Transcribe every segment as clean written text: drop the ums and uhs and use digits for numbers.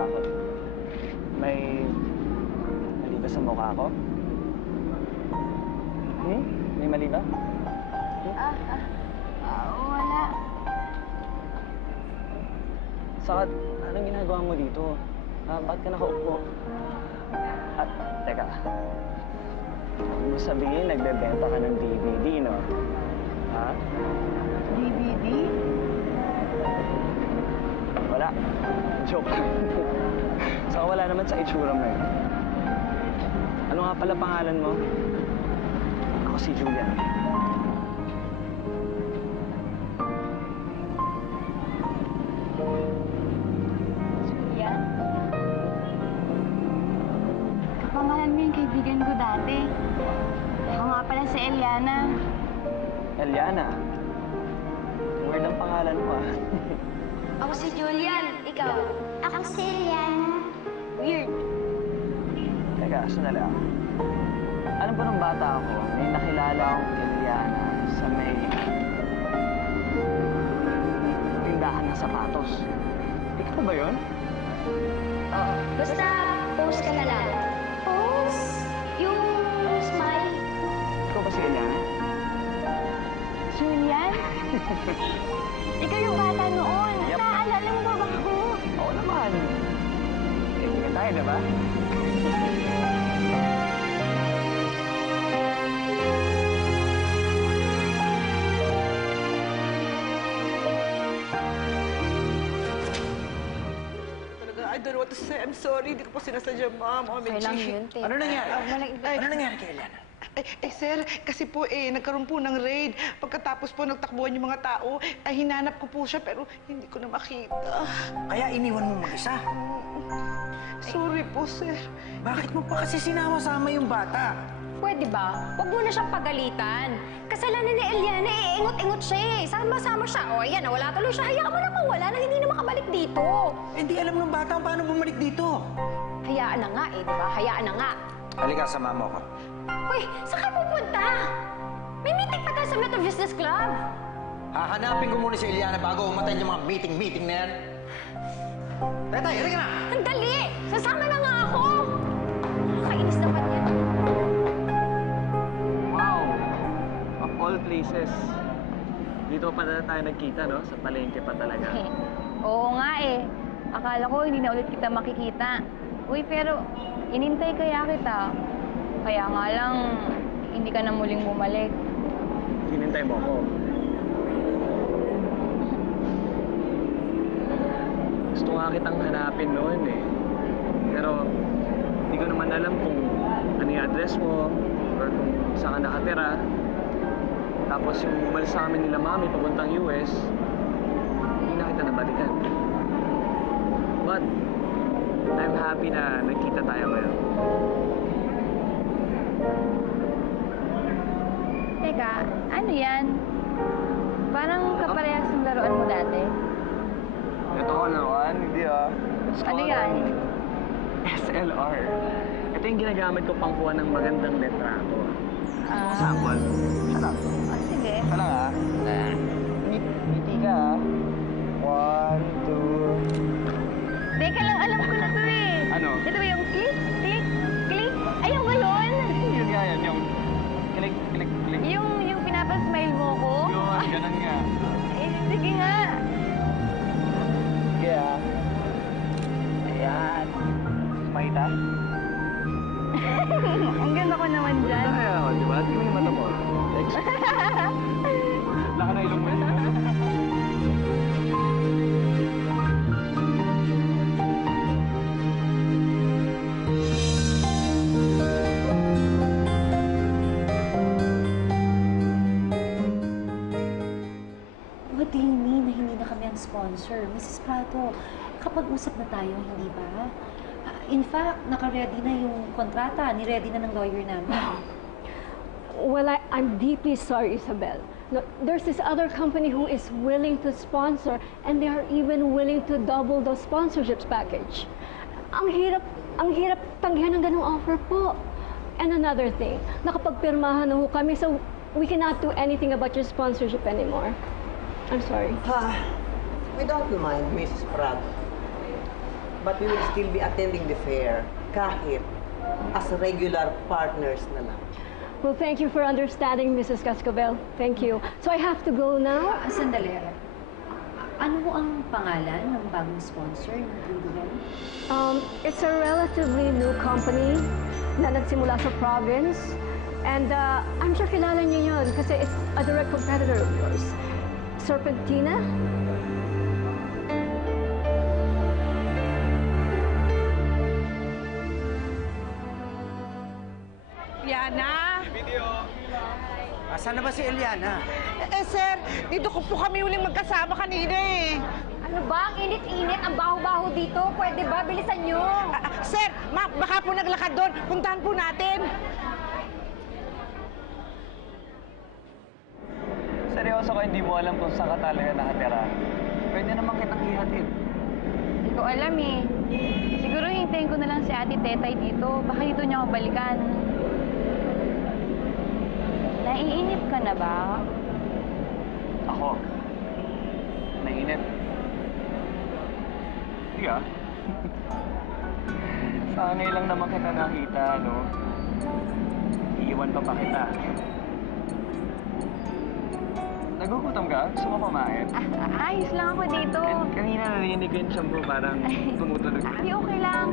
mukha ko. May mali ba sa mukha ko? May mali ba? Wala. Saka, anong ginagawa mo dito? Ba't ka nakaupo? At, teka. Huwag mo sabihin, nagbebenta ka ng DVD, no? Ha? DVD? Wala. Joke lang. Saka wala naman sa itsura mo eh. Ano nga pala pangalan mo? Ako si Julian. Julian? Kapamalan mo yung kaibigan ko dati. Ako nga pala si Eliana. Eliana. Weird ang pangalan mo ah. Ako si Julian. Ikaw? Ako si Eliana. Weird. Teka, sandali ah. Alam ko nung bata ako, may nakilala akong Eliana sa may tindahan ng sapatos. Ikaw ba yun? Basta post ka na lang. Post? Yung smile. Ikaw ba si Eliana? Julian? Ikaw yung bata noon. Yep. Naaalala mo ba ako? Oo naman. Kaibigan tayo, diba? I don't know what to say. I'm sorry. Hindi ko po sinasadya, ma'am. Okay lang yun, Tita. Ano nangyari? Ay. Ano nangyari kay Eliana? Sir, kasi po nagkaroon po ng raid. Pagkatapos po nagtakbuhan yung mga tao, hinanap ko po siya pero hindi ko na makita. Kaya iniwan mo mag-isa. Sorry po, sir. Bakit mo pa kasi sinama-sama yung bata? Pwede ba? Huwag mo na siyang pagalitan. Kasalanan ni Eliana, ingot-ingot siya eh. Sama-sama siya. O, ayan, wala tuloy siya. Hayaan mo na mawala nang hindi na makabalik dito. Hindi alam ng bata kung paano bumalik dito. Hayaan na nga eh, di ba? Hayaan na nga. Halika, sama mo ako. Uy, saan ka pupunta? May meeting pa tayo sa Metro Business Club. Hahanapin ko muna si Eliana bago umatay yung mga meeting na yan. Tetay, halika na! Ang dali! Sasama na nga ako! Nakainis naman yan. Wow! Of all places. Dito pa na tayo nagkita, no? Sa palengke pa talaga. Oo nga eh. Akala ko hindi na ulit kita makikita. Uy, pero inintay kaya kita. Kaya nga lang, hindi ka na muling bumalik. Hinintay mo ako. Gusto nga kitang hanapin noon eh. Pero hindi ko naman alam kung ano yung address mo or kung saan ka nakatira. Tapos yung umalis sa amin nila mami papuntang US, hindi na kita nabalikan. But I'm happy na nagkita tayo ngayon. Teka, ano yan? Parang kaparehas ng laruan mo dati. Ito ko naman, hindi ah. Ano yan? SLR. Ito yung ginagamit ko pang kuha ng magandang litrato. Sample. Sarap. Sige. Ito lang ah. Ngiti ka ah. 1, 2... Teka lang, alam ko na to eh. Ano? Ito ba yung click, click, click? Ayun ba yun? Yun nga yan, yung click, click, click. Yung pinapasmile mo ko? Yun, ganun nga. Sige nga. Sige ah. Ayan. Makita? Ang ganda ko naman dyan. Wala kaya ako, di ba? Tingnan mo yung mata mo. Laka na ilong mo. What do you mean na hindi na kami ang sponsor? Mrs. Prado, kapag usap na tayo, hindi ba? In fact, naka-ready na yung kontrata. Ni-ready na ng lawyer namin. Well, I'm deeply sorry, Isabel. No, there's this other company who is willing to sponsor and they are even willing to double the sponsorships package. Ang hirap tanggihan ng ganung offer po. And another thing, nakapagpirmahan na ho kami so we cannot do anything about your sponsorship anymore. I'm sorry. We don't mind, Mrs. Prado. but we will still be attending the fair kahit as regular partners na lang. Well, thank you for understanding, Mrs. Cascabel. Thank you. So I have to go now? Sandali. Ano ang pangalan ng bagong sponsor ng Duduel? It's a relatively new company na nagsimula sa province. And I'm sure kilala niyo yun kasi it's a direct competitor of yours. Serpentina? Yana? Asan na ba si Eliana? Sir, dito ko po kami uling magkasama kanina eh. Ano ba? Ang init-init, ang baho-baho dito. Pwede ba? Bilisan nyo. Sir, ma'am, baka po naglakad doon. Puntahan po natin. Seryoso ka, hindi mo alam kung saan ka talaga nakatira. Pwede naman kitang ihatid. Hindi ko alam eh. Siguro hintayin ko na lang si Ate Tetay dito. Baka dito niya ako balikan. Naiinip ka na ba? Ako? Nainip? Hindi ah. Sana ngayon lang naman kita nakita, no? Iiwan pa kita. Nagugutom ka? Gusto mo kumain? Ayos lang ako dito. Kanina narinig ko yung tiyan mo parang tumutunog. Hindi, okay lang.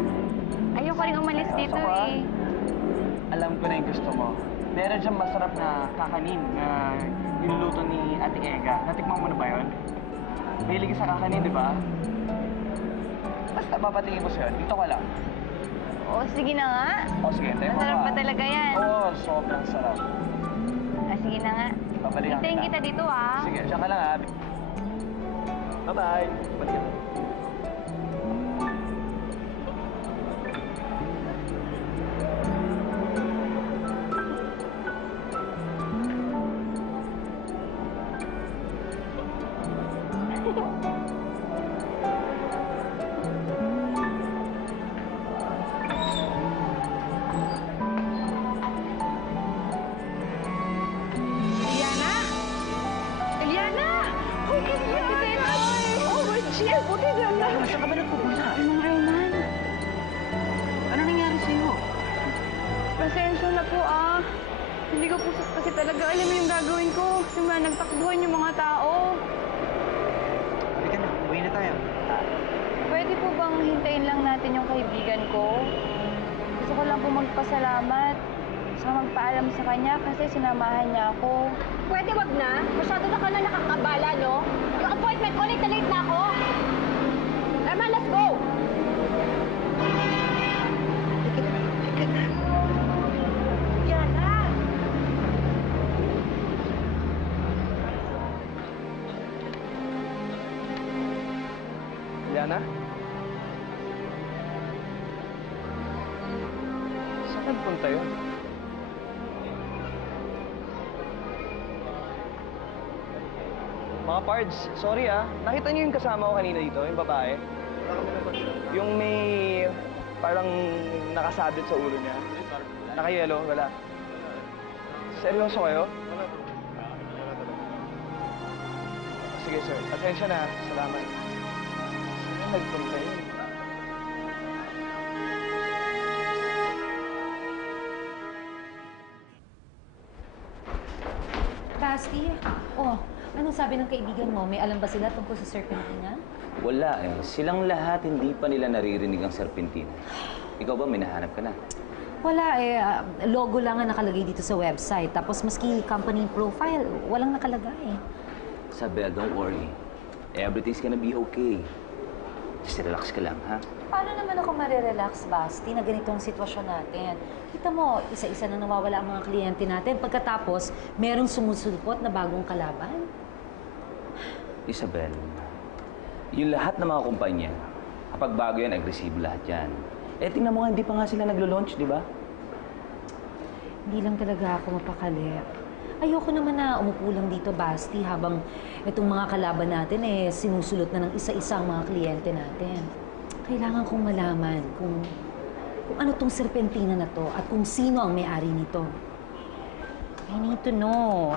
Ayoko rin umalis dito eh. Alam ko na yung gusto mo. Meron siyang masarap na kakanin na niluluto ni Ate Ega. Natikman mo na ba yun? Mahilig ka sa kakanin, di ba? Basta papatingin ko sa'yo. Dito ka lang. O, sige na nga. O sige, tayo pa. Masarap pa talaga yan. Oo, sobrang sarap. Sige na nga. Babalikan Hintayin kita dito ah. Sige, diyan ka lang ha. Bye-bye. Balikan. Eliana? Eliana! Uy, Eliana! Oh, my dear! Buti na lang. Saan ka ba nagpupunta? Mang Herman, Ano nangyari sa'yo? pasensya na po ah. Hindi ko po kasi talaga alam yung gagawin ko. Simula nagtakbuhan yung mga tao. Halika na, uwi na tayo. Pwede po bang hintayin lang natin yung kaibigan ko? Gusto ko lang po magpasalamat. Sa magpaalam sa kanya kasi sinamahan niya ako. Pwede wag na. Masyado na ka na nakakabala, no? Yung appointment ko, late na ako. Herman, let's go! Eliana! Eliana? Saan nagpunta yun? Mga pards, sorry ah. Nakita niyo yung kasama ko kanina dito, yung babae? Yung may parang nakasabit sa ulo niya. Naka-yellow, wala. Seryoso kayo? Sige sir, pasensya na. Salamat. Saan nagpunta yun? Basti, anong sabi ng kaibigan mo? May alam ba sila tungkol sa Serpentina? Wala eh. Silang lahat hindi pa nila naririnig ang serpentina. Ikaw ba, may nahanap ka na? Wala eh. Logo lang ang nakalagay dito sa website. Tapos maski company profile, walang nakalagay. Sabel, don't worry. Everything's gonna be okay. Just relax ka lang, ha? Paano naman ako marirelax, Basti, na ganitong sitwasyon natin? Kita mo, isa-isa na nawawala ang mga kliyente natin. Pagkatapos, merong sumusulpot na bagong kalaban. Isabel, yung lahat ng mga kumpanya, kapag bago yan, agresibo lahat yan. Eh, tingnan mo nga, hindi pa nga sila naglo-launch, di ba? Hindi lang talaga ako mapakali. Ayoko naman na umupo lang dito, Basti, habang itong mga kalaban natin sinusulot na ng isa-isang mga kliyente natin. Kailangan kong malaman kung ano tong serpentina na to at kung sino ang may-ari nito. I need to know.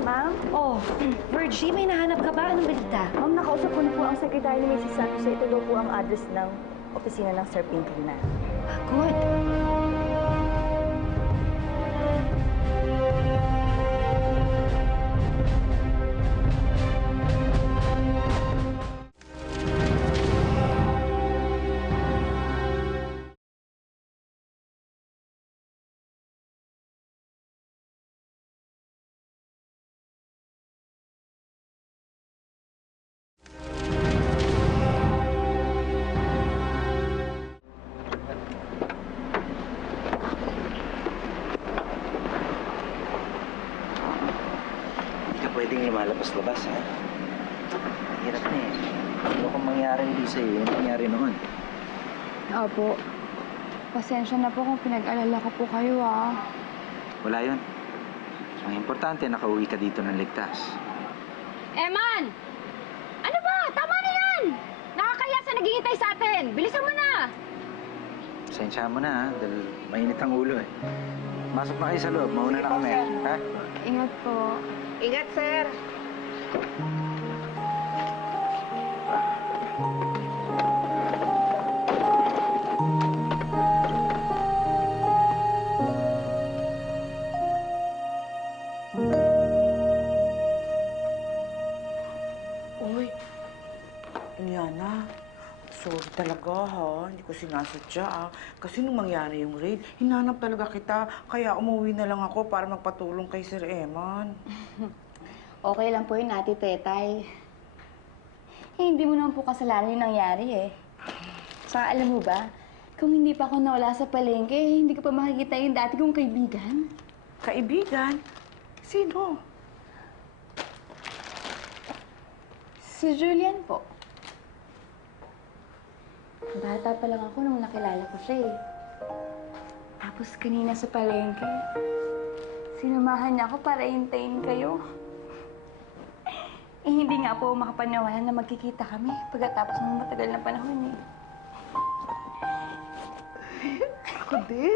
Ma'am? Oh, Virgie, may nahanap ka ba? Anong balita? Ma'am, nakausap ko na po ang sekretary ni Mrs. Santos. Ito daw po ang address ng opisina ng Sir Pinklina. Good. Hindi ka pwedeng lumalabas-labas, ha? Hirap na eh. Ano kung mangyari hindi sa'yo, yung nangyari naman. Opo. Pasensya na po kung pinag-alala ko po kayo, ah. Wala yun. Ang importante, nakauwi ka dito ng ligtas. Eman! Ano ba? Tama na yan! Nakakaya sa naghihintay sa atin. Bilisan mo na! Pasensya mo na, ha? Dahil mainit ang ulo, eh. Masok na kayo sa loob. Mauna na kami, ha? Ingat po. Ingat, sir. Uy, Eliana, sorry talaga ha. Hindi ko sinasadya ah. Kasi nung mangyari yung raid, hinanap talaga kita. Kaya umuwi na lang ako para magpatulong kay Sir Eman. Okay lang po yun, Ate Tetay. Eh, hindi mo naman po kasalanan yung nangyari eh. Saka alam mo ba, kung hindi pa ako nawala sa palengke, hindi ko pa makikita yung dati kong kaibigan. Kaibigan? Sino? Si Julian po. Bata pa lang ako nung nakilala ko siya eh. Tapos kanina sa palengke, sinamahan niya ako para hintayin kayo. Eh, hindi nga po makapaniwala na magkikita kami pagkatapos ng matagal na panahon eh. Ako din.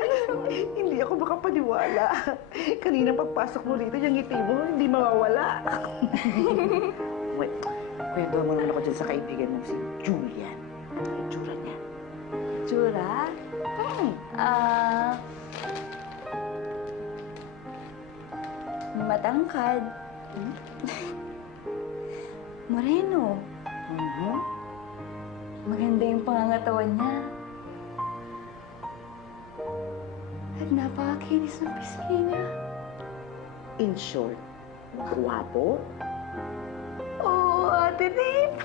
Hindi ako makapaniwala. Kanina pagpasok mo rito, yung ngiti mo, hindi mawawala. Wait, kwento mo naman ako dyan sa kaibigan mo si Julian. Ang itsura niya. Tsura? Matangkad. Moreno. Maganda yung pangangatawan niya. At napakakinis ng pisngi niya. In short, guwapo. Oo, Ate Dave.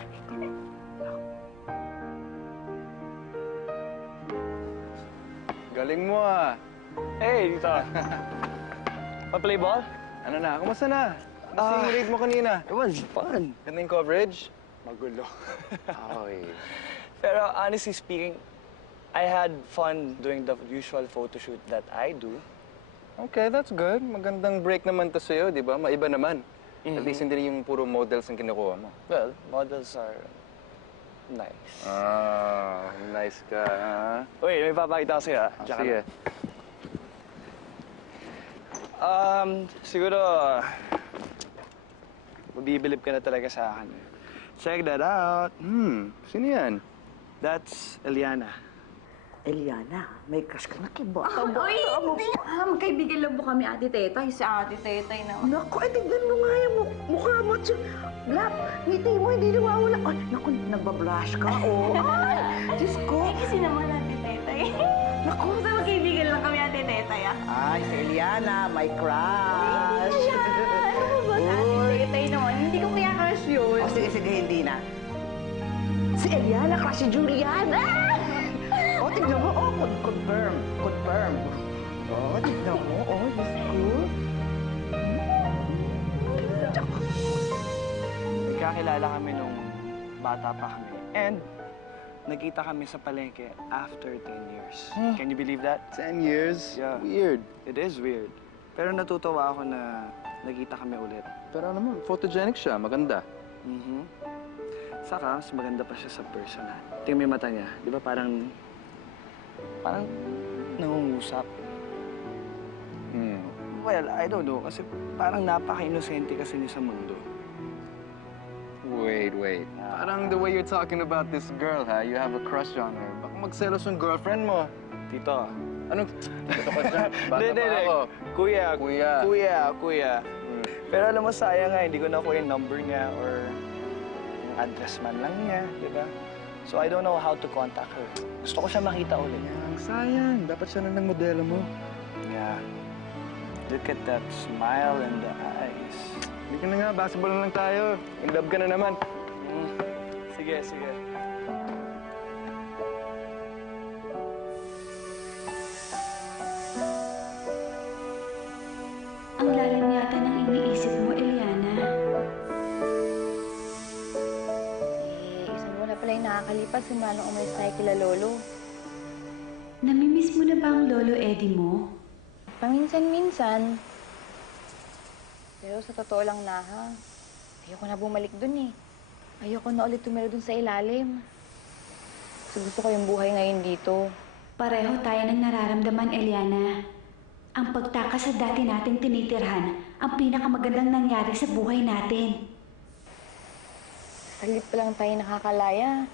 Galing mo ah. Hey, dito. Pa-play ball? Ano na? Kumusta na? Kumusta yung raid mo kanina? It was fun. Ganda yung coverage? Magulo. Okay. Pero honestly speaking, I had fun doing the usual photo shoot that I do. Okay, that's good. Magandang break naman to sa'yo, di ba? Maiba naman. At least hindi yung puro models ang kinukuha mo. Well, models are nice. Ah, nice ka, ha? Uy, may papakita ko sa'yo ah. Diyan ka Sige. lang. Siguro, mabibilib ka na talaga sa akin. Check that out. Sino yan? That's Eliana. Eliana, may crush ka na kay Bata. Uy, hindi. Magkaibigan lang po kami, Ate Tetay. Si Ate Tetay naman. Naku, tignan mo nga yung mukha mo. Blap, ngiti mo, hindi nawawala. Ay, naku, nagbablush ka, oh. Ay, Diyos ko. Kasi naman, Ate Tetay. Naku, sa magkaibigan lang kami, Ate Tetay, ah. Ay, si Eliana, may crush. Ano ba ba sa Ate Tetay naman? Hindi ko kaya crush yun. O sige, sige, hindi na. Si Eliana, crush si Julian. O, tignan mo. O, confirm. Confirm. O, tignan mo. O, Diyos ko. Nagkakilala kami nung bata pa kami. And nagkita kami sa palengke after 10 years. Can you believe that? 10 years? Yeah. Weird. It is weird. Pero natutuwa ako na nagkita kami ulit. Pero ano mo, photogenic siya. Maganda. Saka, mas maganda pa siya sa personal. Tingnan mo yung mata niya. Di ba parang nangungusap. Well, I don't know. Kasi parang napaka-inosente kasi niya sa mundo. Wait. Parang the way you're talking about this girl, ha? You have a crush on her. Baka magselos yung girlfriend mo. Tito. Anong... Tito ka dyan. Bata Hindi. pa ako. Kuya. Pero alam mo, sayang nga, hindi ko nakuha yung number niya or yung address man lang niya, di ba? So I don't know how to contact her. Gusto ko siya makita ulit. Ang sayang. Dapat siya na ng modelo mo. Yeah. Look at that smile and the eyes. Hindi ka na nga. Basketball na lang tayo. In love ka na naman. Sige. Ang lalim yata ng iniisip mo, Eliana. Isang buwan na pala yung nakakalipas simula nung umalis tayo kila Lolo. Namimiss mo na ba ang Lolo Eddie mo? Paminsan-minsan. Pero sa totoo lang na, ayoko na bumalik dun eh. Ayoko na ulit tumira dun sa ilalim. Kasi gusto ko yung buhay ngayon dito. Pareho tayo ng nararamdaman, Eliana. Ang pagtakas sa dati nating tinitirhan ang pinakamagandang nangyari sa buhay natin. Saglit pa lang tayo nakakalaya.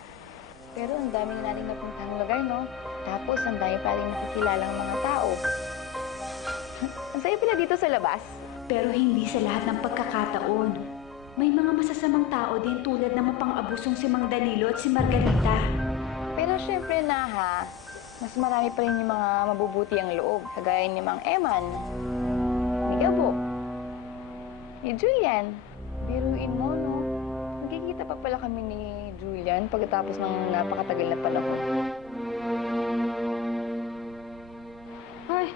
Pero ang dami na natin napuntang lugar, no? Tapos ang dami pa rin nakikilalang mga tao. Ang sayo pala dito sa labas. Pero hindi sa lahat ng pagkakataon. May mga masasamang tao din tulad ng mapang-abusong si Mang Danilo at si Margarita. Pero syempre na mas marami pa rin yung mga mabubuti ang loob. Kagaya ni Mang Eman, ni Gabo, ni Julian. Biruin mo, no? Magkikita pa pala kami ni Julian pagkatapos ng napakatagal na panahon. Ay!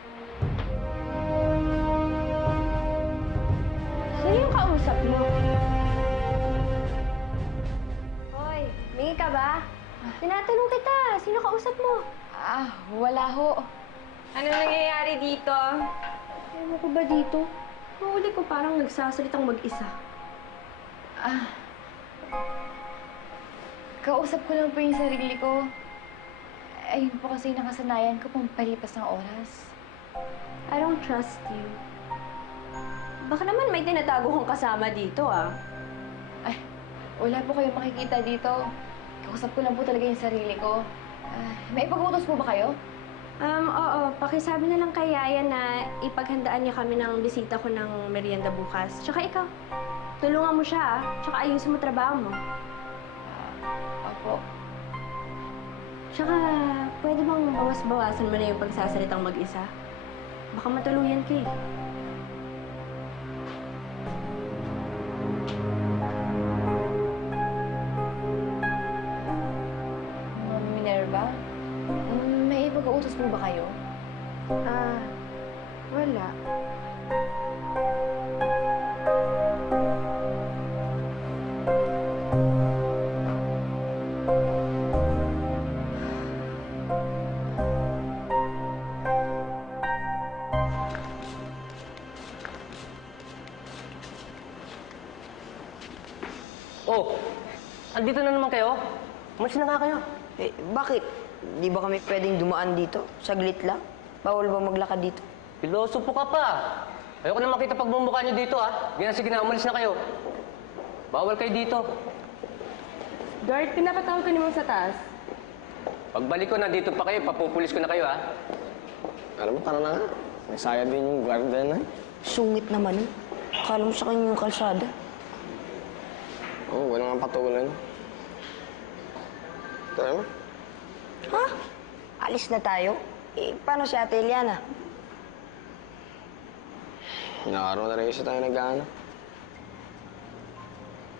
Sino yung kausap mo? Hoy, mingi ka ba? Tinatanong kita, sino kausap mo? Wala ho. Ano nangyayari dito? Ewan ko ba dito? Mahuli ko parang nagsasalitang mag-isa. Kausap ko lang po yung sarili ko. Ayun po kasi nakasanayan ko pampalipas ng oras. I don't trust you. Baka naman may tinatago kong kasama dito, Wala po kayong makikita dito. Kausap ko lang po talaga yung sarili ko. May ipag-utos po ba kayo? Oo. Pakisabi na lang kay Yaya na ipaghandaan niya kami ng bisita ko ng merienda bukas. Tsaka ikaw, tulungan mo siya, Tsaka ayusin mo trabaho mo. Opo. Tsaka, pwede bang bawas-bawasan mo na yung pagsasalitang mag-isa? Baka matuluyan ka eh. Minerva? May ipag-utos po ba kayo? Wala. Oh, andito na naman kayo? Umalis na nga kayo. Bakit? Di ba kami pwedeng dumaan dito? Saglit lang? Bawal ba maglakad dito? Pilosopo ka pa. Ayoko na makita pagmumukha niyo dito, Sige na, umalis na kayo. Bawal kayo dito. Guard, pinapatawag ko naman sa taas. Pagbalik ko, nandito pa kayo. Papupulis ko na kayo, Alam mo, tara na nga. May saya din yung guarda na. Sungit naman Akala mo sa kanya yung kalsada. Oo, wala nga patulan. Tara mo. Ha? Alis na tayo? Paano si Ate Eliana? Nakaraw na rin kasi tayo nag-ano.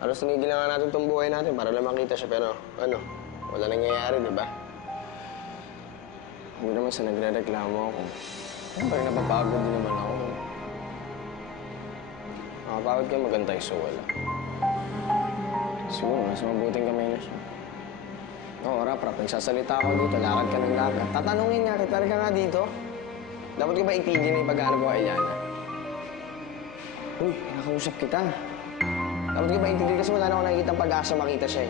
Alos tinigil na nga natin itong buhay natin para lang makita siya, pero wala nangyayari, di ba? Hindi naman sa nagre-reklamo ako. Siyempre, napapagod din naman ako. Nakapagod kayo magantay, so wala. Siguro, mas mabuting kamay na siya. Oo, rap, nagsasalita ako dito, lakad ka ng lakad. Tatanungin nga kita, ka nga dito. Dapat ko ba itigil na yung pag-aanap ko kay Eliana? Uy, nakausap kita. Dapat ko ba itigil kasi wala na ako nakikita pag-asa makita siya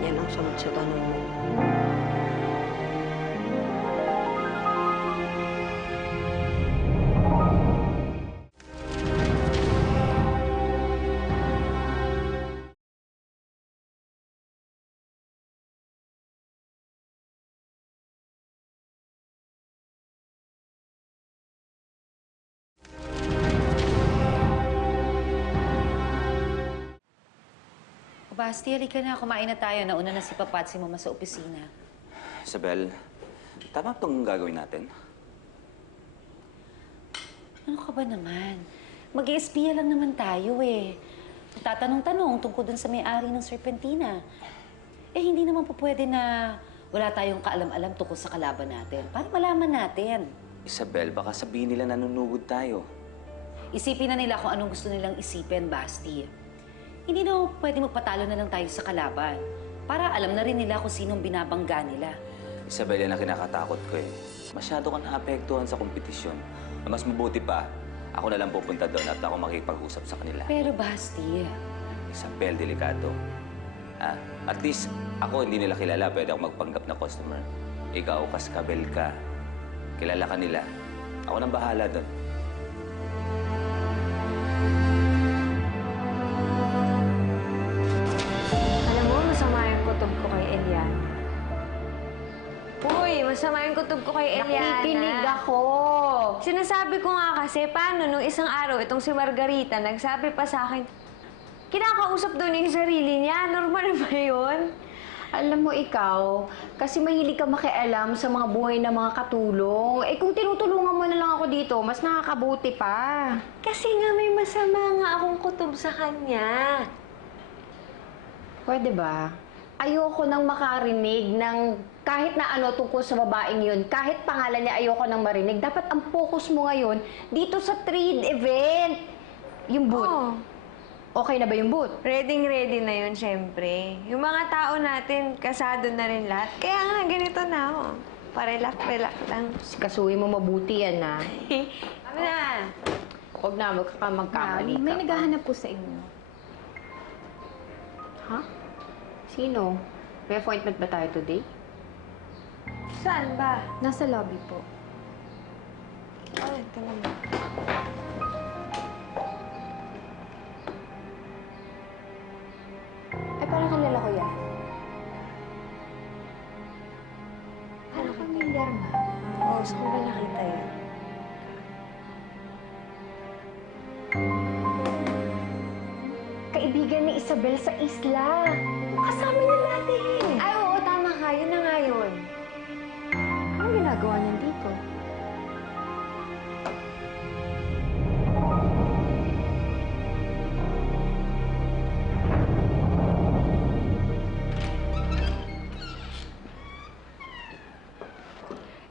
Yan ang sagot sa tanong mo. Basti, halika na. Kumain na tayo. Nauna na si Papa at si Mama sa opisina. Isabel, tama itong gagawin natin? Ano ka ba naman? Mag-i-espiya lang naman tayo eh. Tatanong-tanong tungkol dun sa may-ari ng Serpentina. Eh, hindi naman po pwede na wala tayong kaalam-alam tungkol sa kalaban natin. Para malaman natin. Isabel, baka sabihin nila nanunugod tayo. Isipin na nila kung anong gusto nilang isipin, Basti. Hindi na pwede magpatalo na lang tayo sa kalaban. Para alam na rin nila kung sinong binabangga nila. Isabel, yan ang kinakatakot ko eh. Masyado ka naapektuhan sa kompetisyon. Mas mabuti pa, ako na lang pupunta doon at ako makipag-usap sa kanila. Pero Basti... Isabel, delikado. At least, ako hindi nila kilala. Pwede ako magpanggap na customer. Ikaw, kaskabel ka. Kilala ka nila. Ako nang bahala doon. Alam mo, masama yung kutob ko kay Eliana. Uy, masama yung kutob ko kay Eliana. Nakikinig ako. Sinasabi ko nga kasi, paano nung isang araw, itong si Margarita, nagsabi pa sa akin, kinakausap doon yung sarili niya. Normal ba yun? Alam mo ikaw, kasi mahilig ka makialam sa mga buhay ng mga katulong. Eh kung tinutulungan mo na lang ako dito, mas nakakabuti pa. Kasi nga may masama nga akong kutob sa kanya. Pwede ba? Ayoko nang makarinig ng kahit na ano tungkol sa babaeng yun. Kahit pangalan niya, ayoko nang marinig. Dapat ang focus mo ngayon dito sa trade event. Yung booth. Oo. Okay na ba yung booth? Ready na yun, syempre. Yung mga tao natin, kasado na rin lahat. Kaya nga, ganito na ako. Parelak-relak lang. Sikasuhin mo mabuti yan, ha? Kami na. Huwag na, magkamali ka. May naghahanap po sa inyo. Ha? Sino? May appointment ba tayo today? Saan ba? Nasa lobby po. Ay, talaga. Ay, parang kilala ko yan. Parang familiar na. Oo, saan ba nakita yan? Kaibigan ni Isabel sa isla. Kasama na natin. Ay, oo, tama ka. Yun na nga yun. Anong ginagawa niyan dito?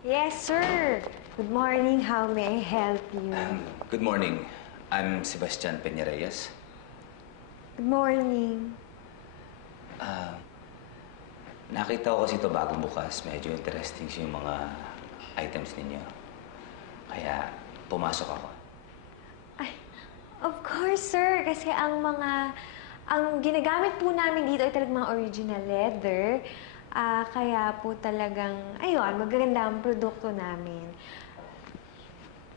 Yes, sir. Good morning. How may I help you? Good morning. I'm Sebastian Peña-Reyes. Good morning. Nakita ko kasi ito bagong bukas. Medyo interesting yung mga items ninyo. Kaya pumasok ako. Ay, of course, sir. Kasi ang ginagamit po namin dito ay talagang mga original leather. Kaya po talagang, ayun, magaganda ang produkto namin.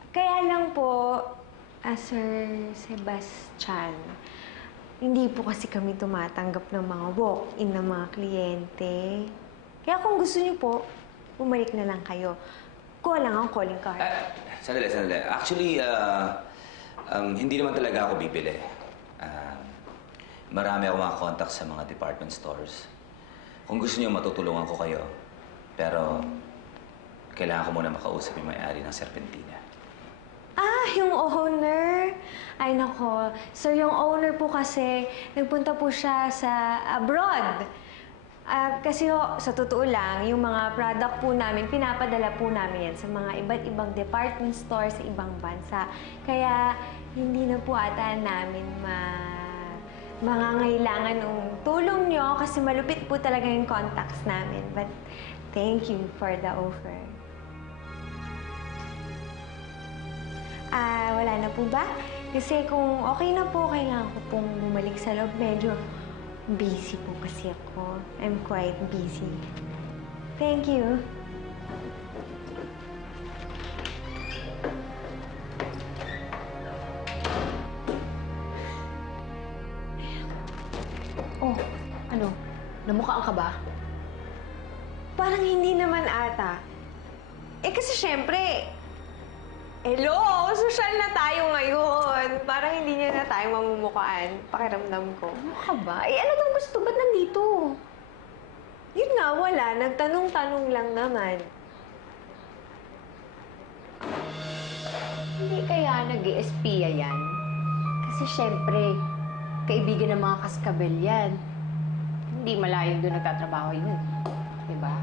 Kaya lang po, Sir Sebastian, hindi po kasi kami tumatanggap ng mga walk-in ng mga kliyente. Kaya kung gusto niyo po, bumalik na lang kayo. Kuha lang ang calling card. Sandali. Actually, hindi naman talaga ako bibili. Marami ako mga contacts sa mga department stores. Kung gusto niyo, matutulungan ko kayo. Pero, kailangan ko muna makausap yung may-ari ng Serpentina. Yung owner? Ay, nako. Sir, yung owner po kasi, nagpunta po siya sa abroad. Kasi sa totoo lang, yung mga product po namin, pinapadala po namin yan sa mga iba't ibang department store sa ibang bansa. Kaya, hindi na po ata namin mangangailangan ng tulong nyo kasi malupit po talaga yung contacts namin. But, thank you for the offer. Wala na po ba? Kasi kung okay na po, kailangan ko pong bumalik sa loob. Medyo busy po kasi ako. I'm quite busy. Thank you. Oh, ano? Namukhaan ka ba? Parang hindi naman ata. Kasi syempre, Hello! Social na tayo ngayon. Parang hindi niya na tayo mamumukaan. Pakiramdam ko. Ano ka ba? Eh, ano daw gusto? Ba't nandito? Yun nga, wala. Nagtanong-tanong lang naman. Hindi kaya nag-i-espiya yan? Kasi syempre, kaibigan ng mga kaskabel yan. Hindi malayong doon nagtatrabaho yun. Diba?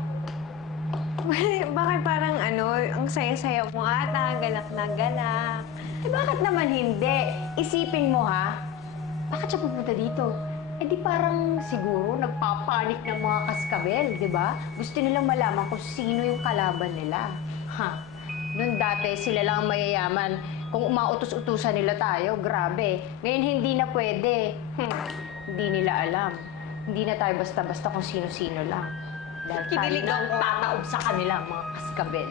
Bakit parang ang saya-saya mo ata, galak na galak. Eh bakit naman hindi? Isipin mo ha, bakit siya pupunta dito? Eh di parang siguro nagpapanik ng mga kaskabel, di ba? Gusto nilang malaman kung sino yung kalaban nila. Ha? Noon dati sila lang ang mayayaman. Kung umautos-utusan nila tayo, grabe. Ngayon hindi na pwede. Hindi nila alam. Hindi na tayo basta-basta kung sino-sino lang. Dahil Kinilig tayo ako. nang tataob sa kanila, mga kaskabel.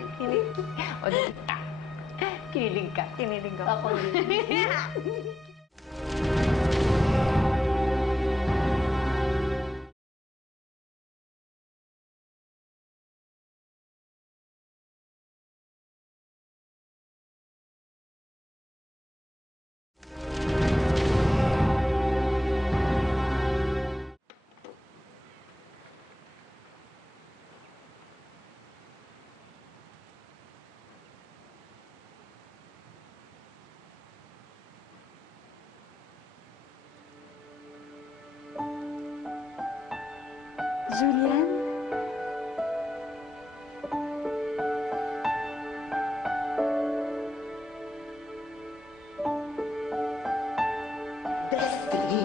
O dali ka. Kinilig ka. Kinilig Ako din. Julian? Destiny!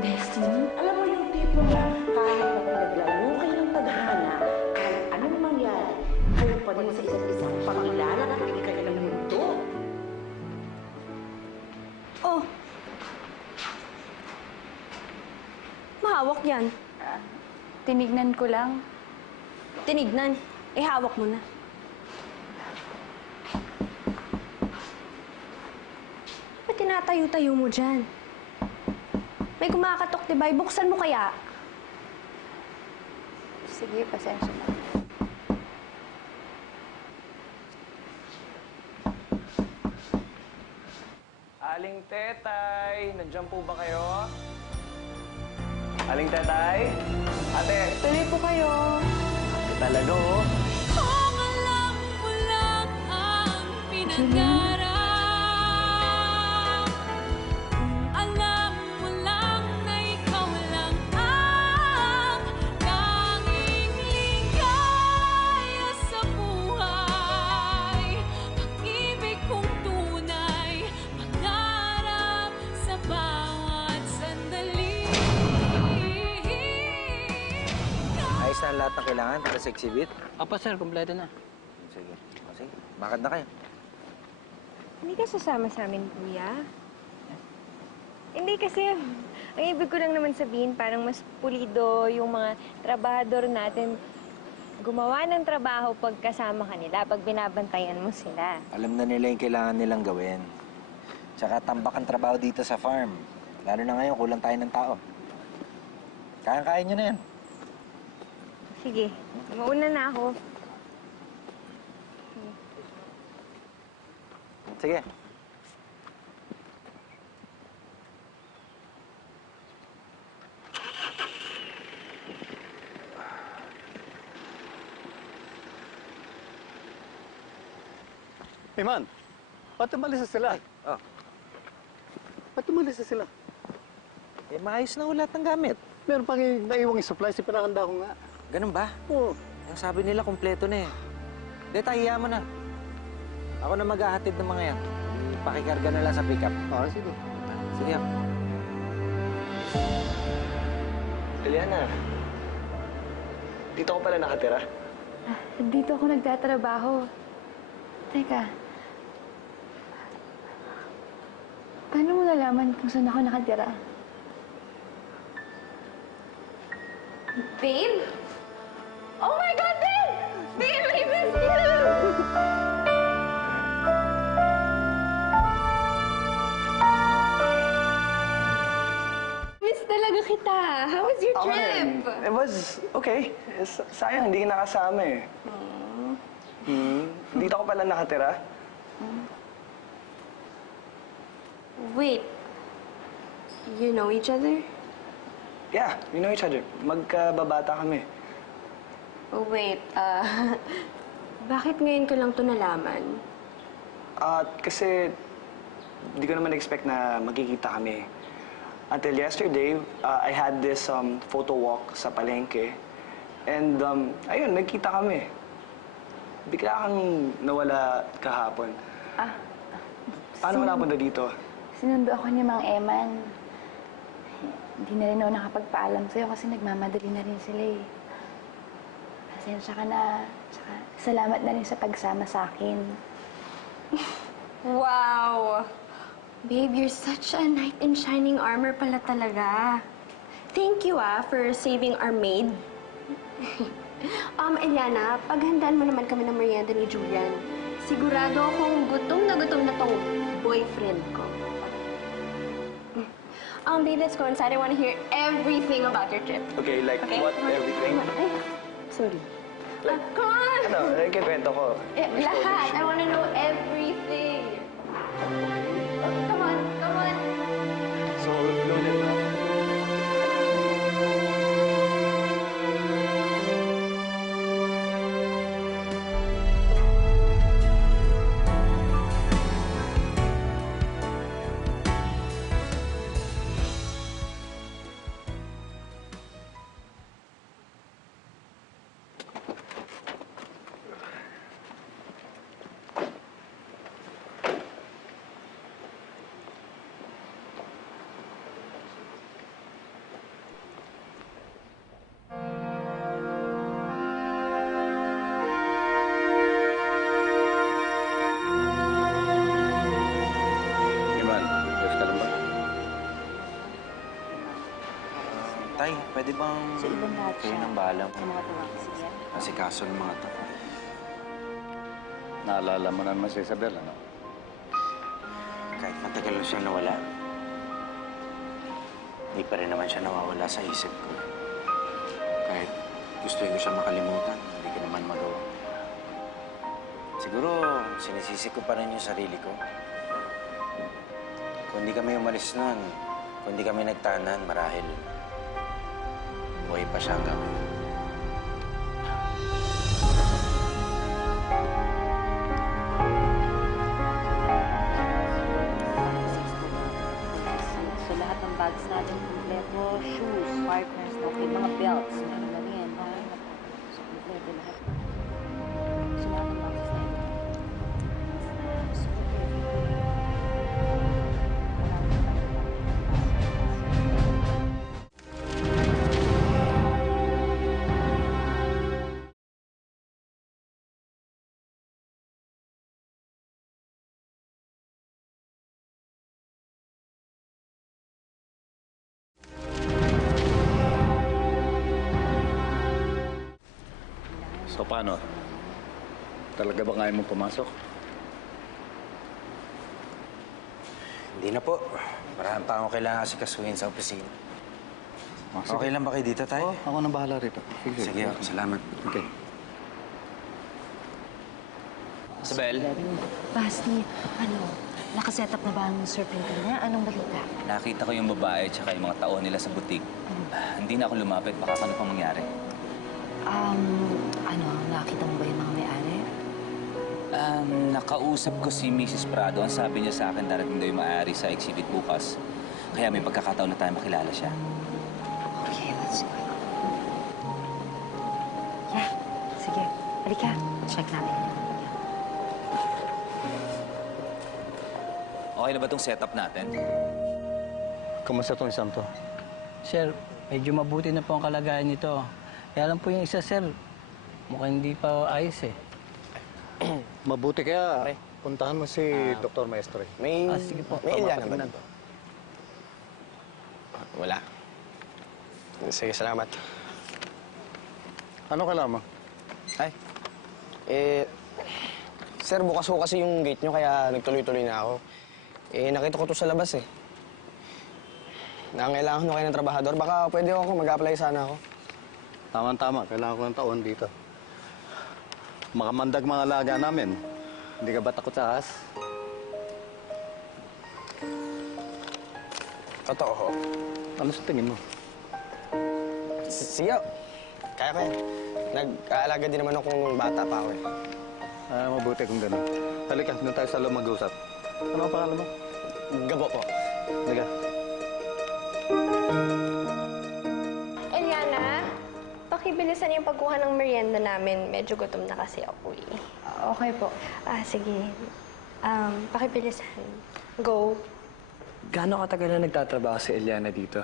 Destiny? Alam mo yung tipo na kahit na pinaglaro kayo ng tadhana, kahit anong mangyari, kayo pa rin sa isa't isang pangilala at kayo ng mundo. Oh. Mahawak yan. Tinignan ko lang. Tinignan? Eh, hawak mo na. Ba't tinatayo-tayo mo dyan? May kumakatok, diba? Ibuksan mo kaya? Sige, pasensya na. Aling Tetay, nandiyan po ba kayo? Aling Tetay? Ate! Tuloy po kayo. Ate talaga, oh. Kung alam mo lang ang pinag-arap, kung alam mo lang na ikaw lang ang tanging ligaya sa buhay, pag-ibig kong tunay, pangarap sa bawat sandali. Ayos na ang lahat ng kailangan para sa exhibit? Opo, sir. Kompleto na. Sige. O, sige. Bakit na kayo? Hindi ka sasama sa amin, kuya? Hindi kasi, ang ibig ko lang naman sabihin, parang mas pulido yung mga trabahador natin gumawa ng trabaho pag kasama ka nila, pag binabantayan mo sila. Alam na nila yung kailangan nilang gawin. Tsaka tambak ang trabaho dito sa farm. Lalo na ngayon, kulang tayo ng tao. Kaya-kaya nyo na yan. Sige, mauna na ako. Sige. Hey, man. Ba't umalis na sila? Oh. Ba't umalis na sila? Eh, maayos na ulat ng gamit. Meron pang naiwang supplies, pinakanda ko nga. Ganun ba? Oo. Yung sabi nila, kumpleto na eh. Hindi, tahiya mo na. Ako na maghahatid ng mga yan. Pakikarga na lang sa pickup. Ah, sige. Sige. Eliana, dito ko pala nakatira. Dito ako nagtatrabaho. Teka. Paano mo nalaman kung saan ako nakatira? Babe? Oh my God, babe! Babe, I miss you! Miss talaga kita. How was your Ako trip? rin. It was okay. Sayang, hindi ka nakasama eh. Dito ko pala nakatira. Wait. You know each other? Yeah, we know each other. Magkababata kami. Oh, wait. Bakit ngayon ko lang ito nalaman? Kasi hindi ko naman expect na magkikita kami. Until yesterday, I had this photo walk sa palengke. And ayun, nagkita kami. Bigla kang nawala kahapon. Paano ka napunta dito? Sinundo ako ni Mang Eman. Hindi na rin ako nakapagpaalam sa'yo kasi nagmamadali na rin sila eh. Pasensya ka na. Tsaka, salamat na rin sa pagsama sa akin. Wow! Babe, you're such a knight in shining armor pala talaga. Thank you, for saving our maid. Eliana, paghandaan mo naman kami ng merienda ni Julian. Sigurado akong gutom na tong boyfriend ko. Babe, let's go inside. I want to hear everything about your trip. Okay, like what, everything? Ay, sorry. Come on! Ano, nagkikwento ko. Lahat. I want to know everything. Come on, come on. So, loaded na. Tay, pwede bang Sa ibang lahat kayo siya. nang bahala mo? Sa mga tawag siya. Kasi kaso ng mga to. Naalala mo naman si Isabel, ano? Kahit matagal na siya nawala, hindi pa rin naman siya nawawala sa isip ko. Kahit gusto ko siya makalimutan, hindi ko naman magawa. Siguro, sinisisi ko pa rin yung sarili ko. Kung hindi kami umalis noon, kung hindi kami nagtanan, marahil buhay pa siya hanggang ngayon. So lahat ng bags natin kompleto, shoes, partners, okay, mga belts, meron na rin. Okay na po. So kompleto lahat. So lahat ng boxes natin. So paano? Talaga ba kaya mo pumasok? Hindi na po. Marami pa akong kailangan asikasuhin sa opisina. Okay lang ba kayo dito, Tay? Oo, ako nang bahala rito. Sige, salamat. Okay. Isabel, Basti, nakaset up na ba ang serpentine niya? Anong balita? nakita ko yung babae at yung mga tao nila sa butik. Hindi na ako lumapit. Baka ano pang mangyari. Nakita mo ba yung mga may-ari? Nakausap ko si Mrs. Prado. Ang sabi niya sa akin, darating daw yung maaari sa exhibit bukas. Kaya may pagkakataon na tayo makilala siya. Okay, let's go. Yeah, sige. Halika, check natin. Okay na ba itong setup natin? Kumusta itong isang to? Sir, medyo mabuti na po ang kalagayan nito. Kaya lang po yung isa, sir, mukhang hindi pa ayos eh. Mabuti kaya puntahan mo si Dr. Maestro. Sige po. May Eliana ba dito? Wala. Sige, salamat. Ano kailangan mo? Sir, bukas ho kasi yung gate nyo, kaya nagtuloy-tuloy na ako. Nakita ko to sa labas eh. Nangangailangan ho kayo ng trabahador. Baka pwede ako, mag-apply sana ako. Tama-tama, kailangan ko ng taon dito. Makamandag mga alaga namin. Hindi ka ba takot sa ahas? Totoo ho. Ano sa tingin mo? Sige, kaya ko yan. Nag-aalaga din naman ako nung bata pa ako eh. Mabuti kung gano'n. Halika, doon tayo sa loob mag-usap. Ano ang pangalan mo? Gabo po. Halika. Eliana, pakibilisan yung pagkuha ng merienda namin. Medyo gutom na kasi ako eh. Okay po. Sige. Pakibilisan. Go. Gaano katagal na nagtatrabaho si Eliana dito?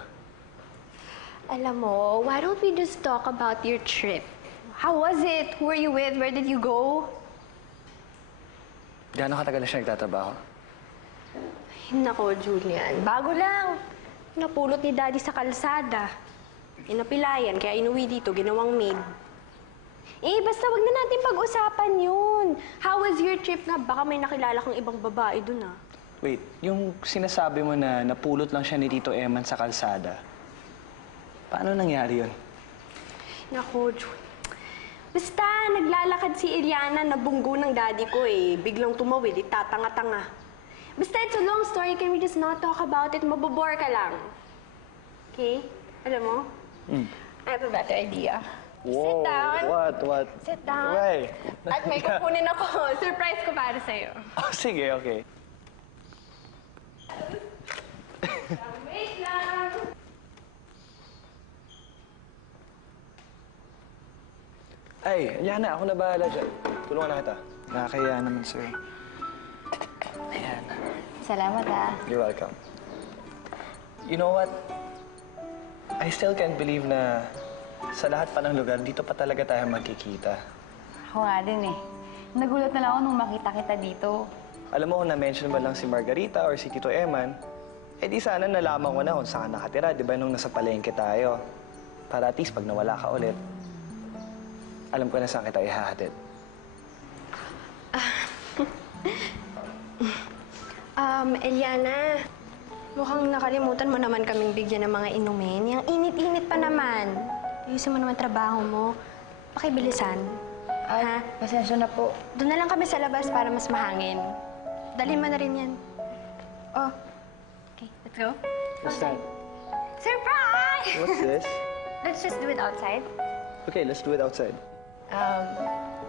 Alam mo, why don't we just talk about your trip? How was it? Who were you with? Where did you go? Gaano katagal na siya nagtatrabaho? Nako, Julian. Bago lang. Napulot ni Daddy sa kalsada. Inapilayan, kaya inuwi dito, ginawang maid. Basta wag na natin pag-usapan yun. How was your trip nga? Baka may nakilala kang ibang babae dun, ah. Wait, yung sinasabi mo na napulot lang siya ni Tito Eman sa kalsada, paano nangyari yun? Nako, Julian. Basta, naglalakad si Eliana na bunggo ng daddy ko eh. Biglang tumawid, itatanga-tanga. Basta, it's a long story. Can we just not talk about it? Mabobore ka lang. Okay? Alam mo? I have a better idea. Whoa, Sit down. What? Sit down. Why? At may kukunin ako. Surprise ko para sa'yo. Oh, sige, okay. Wait lang. Ay, Eliana, ako na bahala dyan. Tulungan na kita. Nakakaya naman sa'yo. Ayan. Salamat, ah. You're welcome. You know what? I still can't believe na sa lahat pa ng lugar, dito pa talaga tayo magkikita. Ako nga din eh. Nagulat na lang ako nung makita kita dito. Alam mo, kung na-mention mo lang si Margarita or si Tito Eman, di sana nalaman ko na kung saan nakatira, di ba, nung nasa palengke tayo. Para at least pag nawala ka ulit, alam ko na saan kita ihahatid. Eliana, mukhang nakalimutan mo naman kaming bigyan ng mga inumin. Yang init-init pa naman. Ayusin mo naman trabaho mo. Pakibilisan. Ha? Pasensya na po. Doon na lang kami sa labas para mas mahangin. Dalhin mo na rin yan. Oh. Okay, let's go. What's that? Surprise! What's this? Let's just do it outside. Okay, let's do it outside.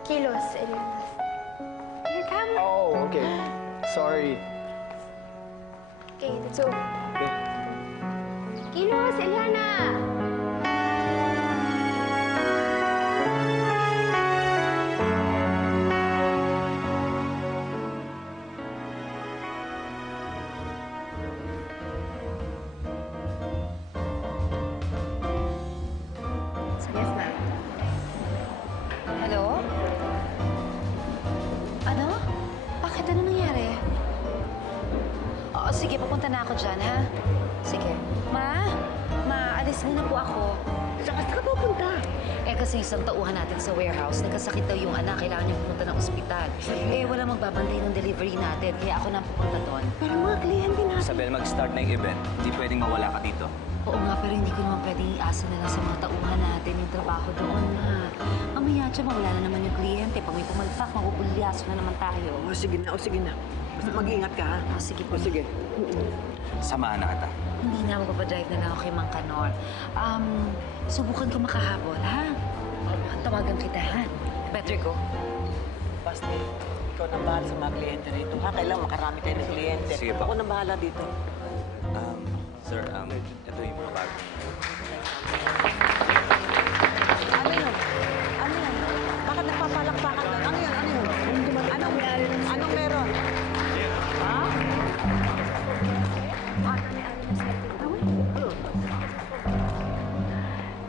Kilos, Eliana. Here, come. Oh, okay. Sorry. Okay, let's go. Okay. Kilos, Eliana! Yes, ma'am. Hello? Ano? Bakit? Ano nangyari? Oo, sige, pupunta na ako dyan, ha? Sige. Ma, alis muna po ako. Saan ka pupunta? Kasi isang tauhan natin sa warehouse, nagkasakit daw yung anak, kailangan niya pupunta ng ospital. Wala magbabantay ng delivery natin, kaya ako na pupunta doon. Pero mga kliyente natin. Isabel, mag-start na yung event. Hindi pwedeng mawala ka dito. Oo nga, pero hindi ko naman pwedeng iasa na lang sa mga tauhan natin yung trabaho doon, ma. Mamaya dyan, mawala na naman yung kliyente. Pag may pumalpak, makukulyaso na naman tayo. Sige na. Basta mag-iingat ka, ha? Sige po. Sige. Samahan na kita. Hindi na, magpapadrive na lang ako kay Mang Kanor. Subukan ko makahabol, ha? Tawagan kita, ha? Better go. Basta, ikaw nang bahala sa mga kliyente rito, ha? Kailangan makarami tayo ng kliyente. Sige pa. Ako nang bahala dito. Sir, ito yung mga bago. Ano yun? Bakit nagpapalakpakan doon? Ano yun? Anong meron? Ha?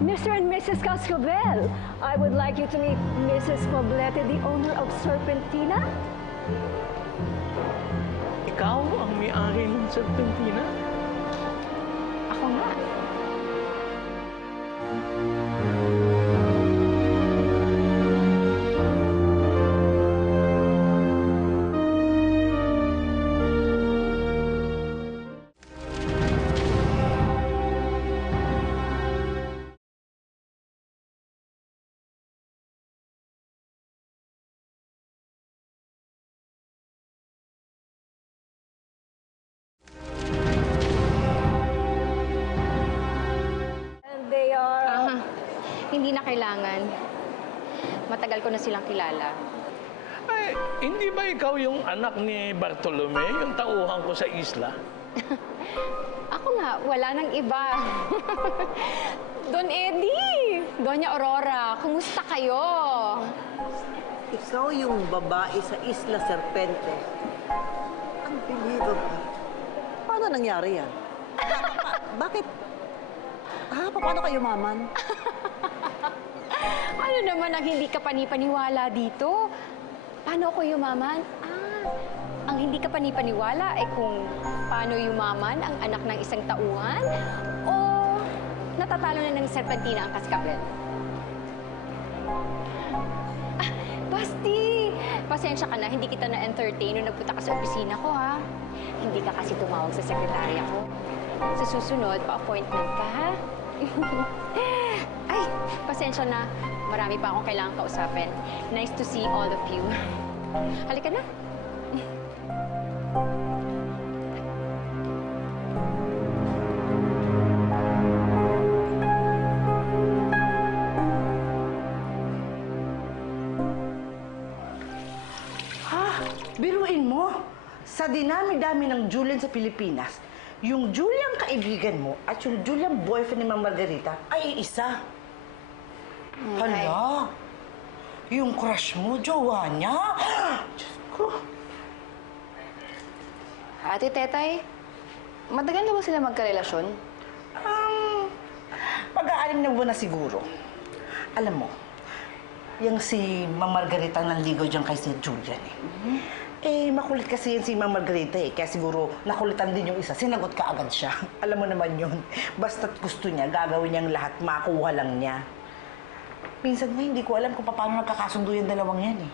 Mr. and Mrs. Cascabel, I would like you to meet Mrs. Poblete, the owner of Serpentina. Ikaw ang may-ari ng Serpentina? Ako nga. Hindi na kailangan. Matagal ko na silang kilala. Ay, hindi ba ikaw yung anak ni Bartolome, yung tauhan ko sa isla? Ako nga, wala nang iba. Don Eddie! Doña Aurora, kumusta kayo? Ikaw yung babae sa Isla Serpente. Unbelievable. Paano nangyari yan? Bakit? Paano kayo maman? Ano naman ang hindi ka panipaniwala dito? Paano ako yumaman? Ang hindi ka panipaniwala ay kung paano yumaman ang anak ng isang tauhan o natatalo na ng serpentina ang kaskabel. Basti! Pasensya ka na, hindi kita na-entertain nung nagpunta ka sa opisina ko, ha? Hindi ka kasi tumawag sa sekretarya ko. Sa susunod, pa-appointment ka, ha? Ay, pasensya na. Marami pa akong kailangang kausapin. Nice to see all of you. Halika na. Biruin mo, sa dinami-dami ng Julian sa Pilipinas, yung Julian kaibigan mo at yung Julian boyfriend ni Ma'am Margarita ay isa. Hala, yung crush mo, jowa niya. Diyos ko. Ate Tetay, matagal na ba sila magkarelasyon? Pag-aalim na buwan na siguro. Alam mo, yung si Ma'am Margarita ang nanligaw dyan kay Sir Julian eh. Makulit kasi yan si Ma'am Margarita eh. Kaya siguro nakulitan din yung isa. Sinagot ka agad siya. Alam mo naman yun. Basta't gusto niya, gagawin niyang lahat, makuha lang niya. Minsan nga, hindi ko alam kung paano nagkakasundo yung dalawang yan eh.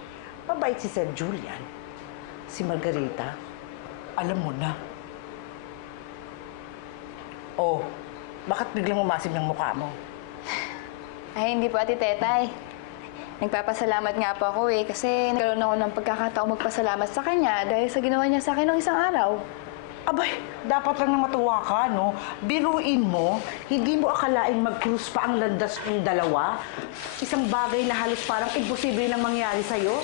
Mabait si Sir Julian. Si Margarita, alam mo na. Oh, bakit biglang umasim ng mukha mo? Ay, hindi po, Ate Tetay. Nagpapasalamat nga po ako eh, kasi nagkaroon ako ng pagkakataong magpasalamat sa kanya dahil sa ginawa niya sa akin ng isang araw. Abay, dapat lang na matuwa ka, no? Biruin mo, hindi mo akalaing mag-cruise pa ang landas ng dalawa? Isang bagay na halos parang imposible nang mangyari sa'yo?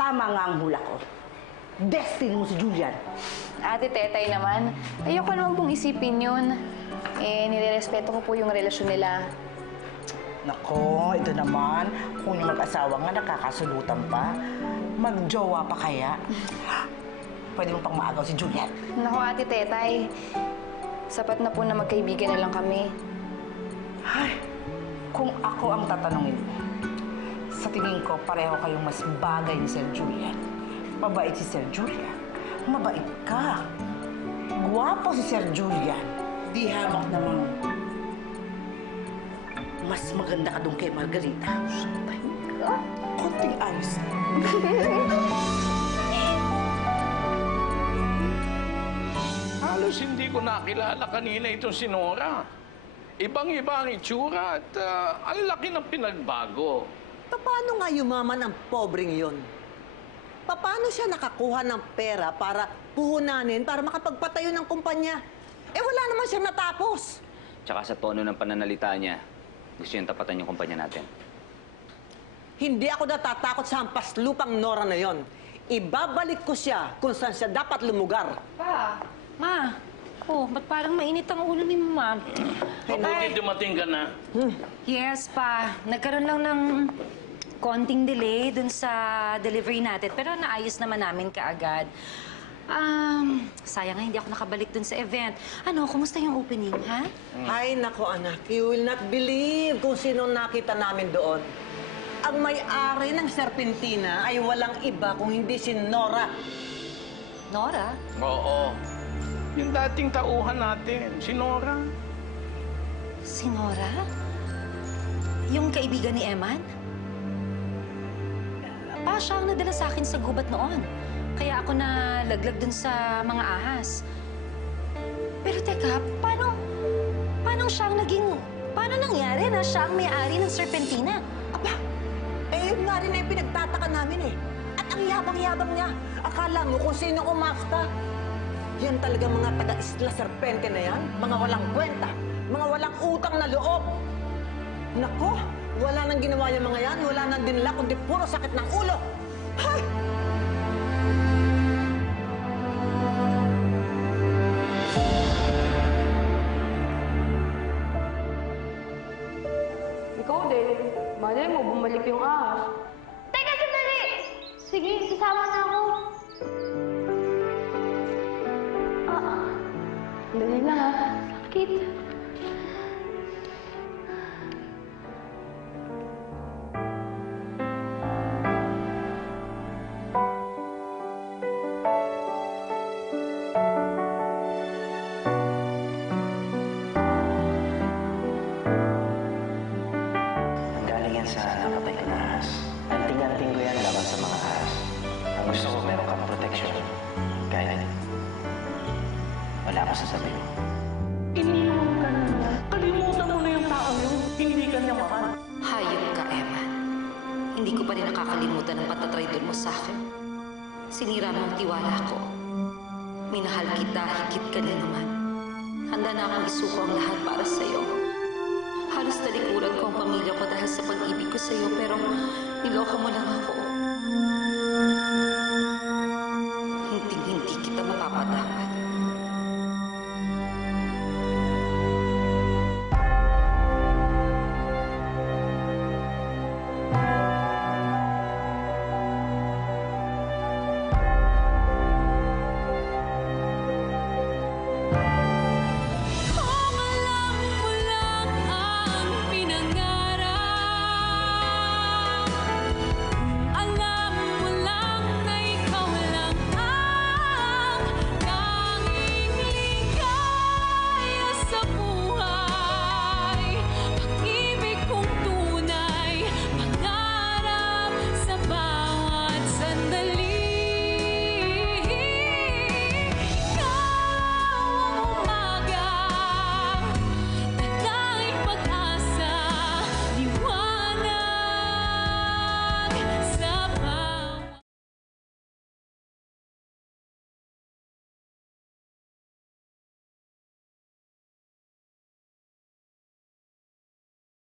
Tama nga ang hula ko. Destiny mo si Julian. Ate Tetay naman, ayoko naman pong isipin yun. Nirerespeto ko po yung relasyon nila. Nako, ito naman, kung yung mag-asawa nga nakakasulutan pa, magjowa pa kaya? Pwede mo pang maagaw si Julian. Naku, Ate Tetay, sapat na po na magkaibigan na lang kami. Ay, kung ako ang tatanungin mo, sa tingin ko pareho kayong mas bagay ni Sir Julian. Mabait si Sir Julian. Mabait ka. Guwapo si Sir Julian. Di hamak namang mas maganda ka doon kay Margarita. Konting ayos. Halos hindi ko nakilala kanina itong si Nora. Ibang-iba ang itsura at ang laki ng pinagbago. Paano nga yumaman ang pobreng yun? Paano siya nakakuha ng pera para puhunanin para makapagpatayo ng kumpanya? Wala naman siyang natapos. Tsaka sa tono ng pananalita niya, gusto niyang tapatan yung kumpanya natin. Hindi ako natatakot sa hampas lupang Nora na yon. Ibabalik ko siya kung saan siya dapat lumugar. Pa, Ma, ba't parang mainit ang ulo ni Mama? Mabuti dumating ka na. Yes, Pa. Nagkaroon lang ng konting delay dun sa delivery natin, pero naayos naman namin kaagad. Sayang nga hindi ako nakabalik dun sa event. Ano, kumusta yung opening, ha? Ay, nako anak, you will not believe kung sino nakita namin doon. Ang may-ari ng Serpentina ay walang iba kung hindi si Nora. Nora? Oo. Yung dating tauhan natin, si Nora. Si Nora? Yung kaibigan ni Eman? Pa, siya ang nadala sa akin sa gubat noon. Kaya ako nalaglag dun sa mga ahas. Pero teka, paano nangyari na siya ang may-ari ng Serpentina? Aba, yun nga rin ay pinagtataka namin eh. At ang yabang-yabang niya. Akala mo kung sino umasta. Yan talaga mga taga-Isla Serpente na yan. Mga walang kwenta. Mga walang utang na loob. Nako, wala nang ginawa yung mga yan. Wala nang dinala, kundi puro sakit ng ulo. Hay! Ikaw din. Malay mo, bumalik yung ahas. Teka, sandali! Sige, sasama na ako. Dali lang ha. Sakit. Nanggaling yan sa napatay ko na ahas. Anting-anting ko yan laban sa mga ahas. Ang gusto ko, meron kang protection. Kahit wala ko sasabihin. Iniwan ka na. Kalimutan mo na yung taong yun. Hindi ka niya mahal. Hayop ka, Emma. Hindi ko pa rin nakakalimutan ang patatraidor mo sa akin. Sinira mo ang tiwala ko. Minahal kita, higit ka na naman. Handa na akong isuko ang lahat para sa'yo. Halos talikuran ko ang pamilya ko dahil sa pag-ibig ko sa'yo, pero niloko mo lang ako.